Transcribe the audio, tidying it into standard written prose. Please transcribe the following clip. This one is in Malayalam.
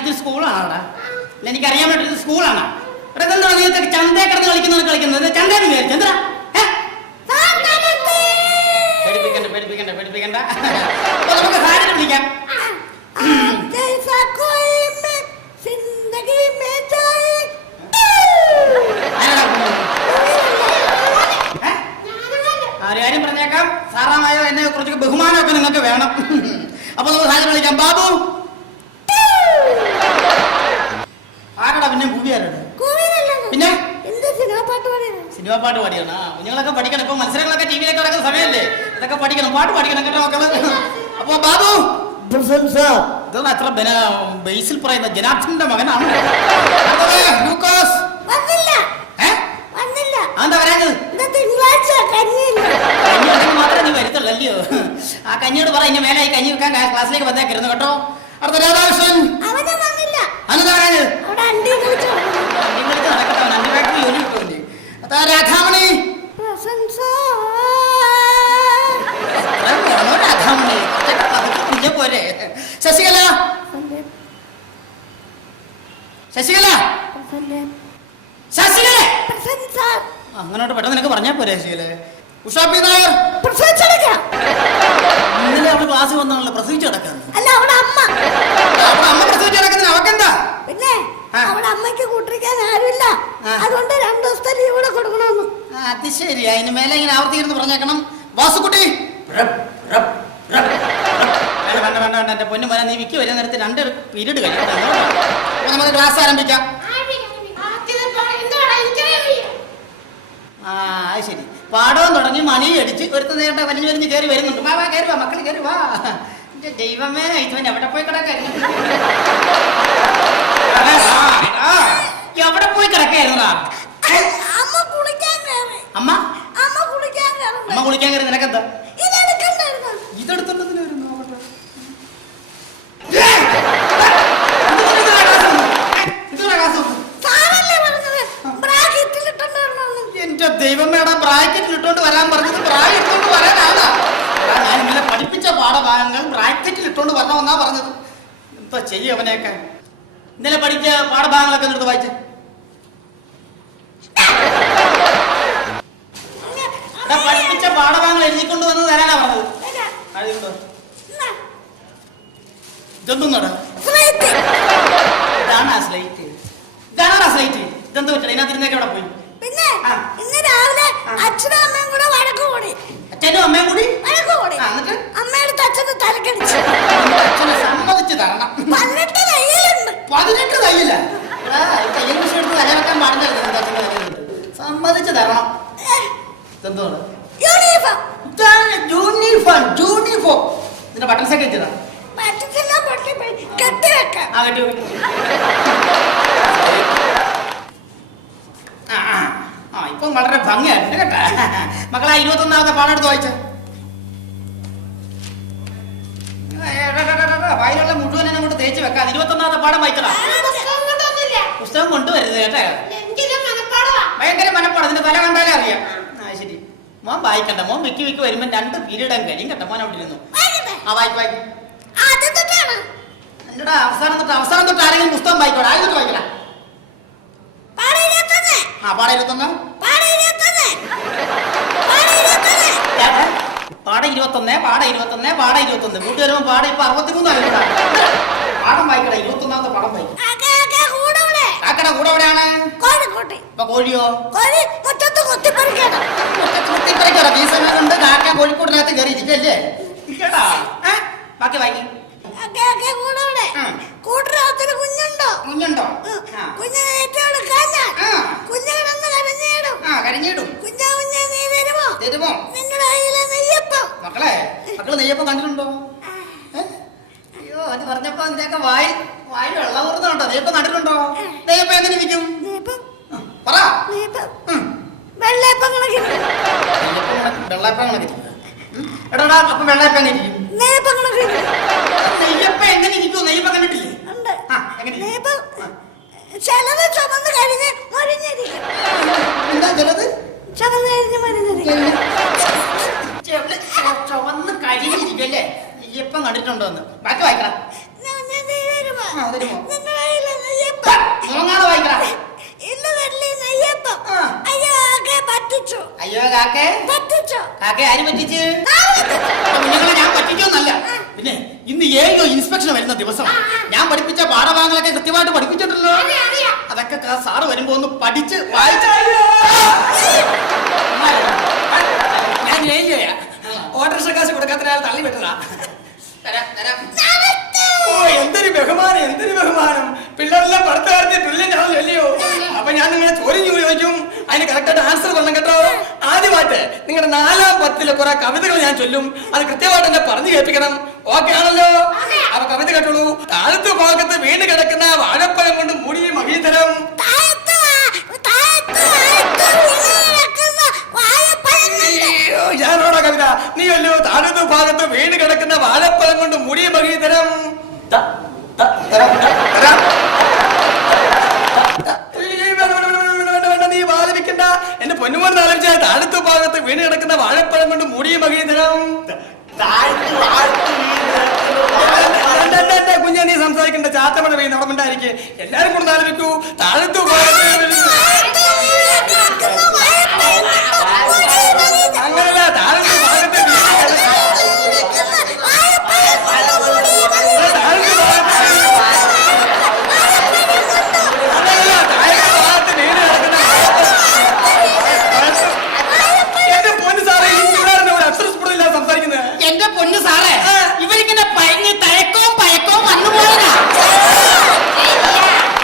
ഇത് സ്കൂളാണ്. എനിക്കറിയാൻ പറ്റും ഇത് സ്കൂളാണ്. ചന്തേ കിടന്ന് കളിക്കുന്നത് ചന്തേന്ന് വിചാരിച്ചു. എന്താ പേടിപ്പിക്കണ്ട. നമുക്ക് സാരിനെ വിളിക്കാം. ഒരു കാര്യം പറഞ്ഞേക്കാം, സാറാമായോ എന്നെ കുറച്ചൊക്കെ ബഹുമാനമൊക്കെ നിങ്ങൾക്ക് വേണം. അപ്പൊ നമുക്ക് സാരി വിളിക്കാം. ബാബു ആരടാ പിന്നെ മൂവി ആരാണ്? പിന്നെ സിനിമ പാട്ട് പാടിയാണ്. കുഞ്ഞുങ്ങളൊക്കെ പഠിക്കണം. ഇപ്പൊ മത്സരങ്ങളൊക്കെ ടി വിയിലൊക്കെ നടക്കുന്ന സമയമല്ലേ, അതൊക്കെ പഠിക്കണം, പാട്ട് പഠിക്കണം കേട്ടോ മക്കള്. അപ്പൊ ബാബു ഇതൊന്നും അത്ര ബേസിൽ പറയുന്ന ജനാർദ്ദന്റെ മകനാണ്. അതെന്താ പറയാഞ്ഞത്? മാത്രമേ നീ വരുത്തുള്ളൂ. ആ കഞ്ഞിയോട് പറ ഇനി മേലെ കഞ്ഞി വെക്കാൻ ക്ലാസ്സിലേക്ക് വന്നേക്കരുന്നു കേട്ടോ. അടുത്ത രാധാകൃഷ്ണൻ രാധാമണി പോരെ. ശശികല അങ്ങനോട്ട് പെട്ടെന്ന് നിനക്ക് പറഞ്ഞാ പോരെ. ശശികല ഉഷാപ്പി നായർ ഇന്നലെ അവള് ക്ലാസ് വന്നാണല്ലോ പ്രസവിച്ചു കിടക്കാന്ന്. അമ്മ പ്രസവിച്ചു കിടക്കുന്നതിന് അവക്കെന്താ? പിന്നെ അവിടെ അമ്മയ്ക്ക് കൂട്ടിരിക്കാൻ ആരുമില്ല, അതുകൊണ്ട് 2 ദിവസത്തെ ലീവ് കൂടെ കൊടുക്കണമെന്ന്. അത് ശരി. അതിന് മേലെ ഇങ്ങനെ ആവർത്തിക്കുന്നു പറഞ്ഞേക്കണം. വാസുക്കുട്ടി വേണ്ട എന്റെ പൊന്നു മോനെ, നീ വിക്കി വരുന്ന നേരത്തെ 2 പീരീഡ് കഴിയും. നമുക്ക് ക്ലാസ് ആരംഭിക്കാം. അത് ശരി. പാടവും തുടങ്ങി മണി അടിച്ച് ഒരുത്ത നേരത്തെ വലിഞ്ഞ് കയറി വരുന്നുണ്ട്. വാ കയറി വാ മക്കള് കയറി വാ. ദൈവമേ ഇവൻ എവിടെ പോയി കിടക്കായിരുന്നു? എവിടെ പോയി കിടക്കായിരുന്നു? അമ്മ കുളിക്കാൻ കയറി. നിനക്കെന്താ ഇതെടുത്തോണ്ടെന്ന് വരുന്നു? എന്റെ ദൈവമേടാ, ബ്രാക്കറ്റിൽ ഇട്ടോണ്ട് വരാൻ പറഞ്ഞത് ബ്രാക്കറ്റ് ഇട്ടോണ്ട് വരാനാണ്. ഞാൻ ഇന്നലെ പഠിപ്പിച്ച പാഠഭാഗങ്ങൾ ബ്രാക്കറ്റിൽ ഇട്ടോണ്ട് വരണമെന്നാ പറഞ്ഞത്. എന്താ ചെയ്യും അവനെയൊക്കെ? ഇന്നലെ പഠിച്ച പാഠഭാഗങ്ങളൊക്കെ എടുത്ത് വായിച്ച് പഠിപ്പിച്ച പാഠഭാഗങ്ങൾ എഴുതിക്കൊണ്ട് വന്ന് തരാനാ പറഞ്ഞത്. ഇതൊന്നും ഇതാണ് ആ സ്ലൈറ്റ്. ഇതെന്ത് പറ്റില്ല? ഇതിനകത്തിരുന്നേക്ക് അവിടെ പോയി. പിന്നെ ഇന്ന് രാവിലെ അച്ഛനും അമ്മയും കൂടെ വഴക്ക് കൂടി. അച്ഛനും അമ്മയും കൂടി അമ്മയുടെ അച്ഛന് തലക്കടിച്ചു. അച്ഛനെ സമ്മതിച്ചു തരണം. 18 തയ്യലുണ്ട്. 18 തയ്യല? തയ്യൽ മിഷൻ എടുത്ത് തലവെക്കാൻ പാടില്ല. സമ്മതിച്ചു തരണം. എന്താണ് യൂണിഫോം? ഇതിന്റെ ബട്ടൺസ് ഒക്കെ വെച്ചതാ? ഇപ്പം വളരെ ഭംഗിയായിട്ടുണ്ട് കേട്ടാ. മക്കളെ 21ാമത്തെ പാഠം എടുത്ത് വായിച്ച. വായിലുള്ള മുഴുവനെ അങ്ങോട്ട് തേച്ച് വെക്കാം. 21ാമത്തെ പാഠം വായിക്കടാ. പുസ്തകം കൊണ്ടുവരുത് കേട്ടാ. ഭയങ്കര മനപ്പാടം. ഇതിന്റെ തല കണ്ടാലേ അറിയാം. ശരി, മോൻ വായിക്കണ്ട. മോൻ വിക്കി വരുമ്പോ 2 പീരീഡ് അങ്ങ് കഴിയും കേട്ടോ. മോൻ അവിടെ ഇരുന്നു. വായിക്കും. എന്നോടാ അവസാനം തൊട്ട് ആരെങ്കിലും പുസ്തകം വായിക്കോടാ. ആദ്യം വായിക്കടാ. പാഠം 21. കൂട്ടി വരുമ്പോ പാഠം ഇപ്പൊ 63 ആയി. പാഠം വായിക്കട. 21ാമത്തെ പാഠം വായിക്കും. കാക്കട കൂടെ എവിടെയാണ്? ഇപ്പൊ കോഴിയോ? ണ്ട് കാക്ക കോഴിക്കൂടിനകത്ത് കയറി ഇരിക്കല്ലേ? ഇല്ലടാ. ബാക്കി വായിക്കും. കുഞ്ഞുണ്ടോ? കരഞ്ഞിടും. തരുമോ? മക്കള് നെയ്യപ്പം കണ്ടിട്ടുണ്ടോ? അയ്യോ, അത് പറഞ്ഞപ്പോ അതിന്റെയൊക്കെ വായിൽ വെള്ളം ഊർന്നുണ്ടോ? നെയ്യപ്പം കണ്ടിട്ടുണ്ടോ? നെയ്യപ്പം എങ്ങനെ ഇരിക്കും? പറ. വെള്ളയപ്പം കണക്കിരിക്കും. എടാ അപ്പൊ വെള്ളയപ്പം എങ്ങനെ ഇരിക്കും? നെയ്യപ്പം എങ്ങനെ ഇരിക്കും? നെയ്യപ്പം കണ്ടിട്ടില്ലേ? ചിലത് ചുമന്ന് കഴിഞ്ഞ് മരിഞ്ഞിരിക്കും. എന്താ ചിലത്? ചുമന്ന് കഴിഞ്ഞ് മരിഞ്ഞിരിക്കും. ചുവന്ന് കരിഞ്ഞിരിക്കല്ലേ? നെയ്യപ്പം കണ്ടിട്ടുണ്ടോ? ബാക്കി വായിക്കണം. തരുമോ? കാക്ക ആര് പറ്റിച്ച്? കുഞ്ഞുങ്ങളെ ഞാൻ പറ്റിച്ചോന്നല്ല. പിന്നെ ഇന്ന് ഏഴോ ഇൻസ്പെക്ഷൻ വരുന്ന ദിവസം ഞാൻ പഠിപ്പിച്ച പാഠഭാഗങ്ങളൊക്കെ കൃത്യമായിട്ട് പഠിപ്പിച്ചിട്ടുണ്ടല്ലോ. അതൊക്കെ സാറ് വരുമ്പോ ഒന്ന് പഠിച്ച് വായിച്ച്. ഞാൻ ജയിക്കുകയാ. ഓട്ടോറിക്ഷ കാശ് കൊടുക്കാത്ത ആൾ തള്ളി വിട്ടതാ. ഓ എന്തൊരു ബഹുമാനം, എന്തൊരു ബഹുമാനം. പിള്ളേരെല്ലാം പഠിത്തകാരത്തെ ബ്രില്യൻ്റ് ആണല്ലോ അല്ലയോ? അപ്പൊ ഞാൻ നിങ്ങളെ ചോദ്യം ചോദിക്കും, അതിന് കറക്റ്റായിട്ട് ആൻസർ പറഞ്ഞു കേട്ടോ. ആദ്യമായിട്ട് നിങ്ങളുടെ 4ാം പത്തിലെ കുറെ കവിതകൾ ഞാൻ ചൊല്ലും, അത് കൃത്യമായിട്ട് എന്നെ പറഞ്ഞു കേൾപ്പിക്കണം. ഓക്കെ ആണല്ലോ? അപ്പൊ കവിത കേട്ടോളൂ. താഴത്തു ഭാഗത്ത് വീണ് കിടക്കുന്ന വാഴപ്പഴം കൊണ്ട് മൂടിയ മഹീധരം. ഞാനോടാ കവിത, നീ അല്ലോ താഴത്തു ഭാഗത്ത് വീണ് കിടക്കുന്ന വാഴപ്പഴം കൊണ്ട് മൂടിയ മഹീധരം. നീ വാദിക്കണ്ട, എന്റെ പൊന്നുമോൻ ആലോചിച്ച താഴത്തു ഭാഗത്ത് വീണ് കിടക്കുന്ന വാഴപ്പഴം കൊണ്ട് മൂടിയ മഹീധരം. കുഞ്ഞാ നീ സംസാരിക്കണ്ട, ചാത്തമഴ പെയ്യുന്ന അവിടെ ഉണ്ടായിരിക്കും. എല്ലാരും കൂടെ ആലോചിക്കൂ. താഴത്തു ഭാഗത്ത്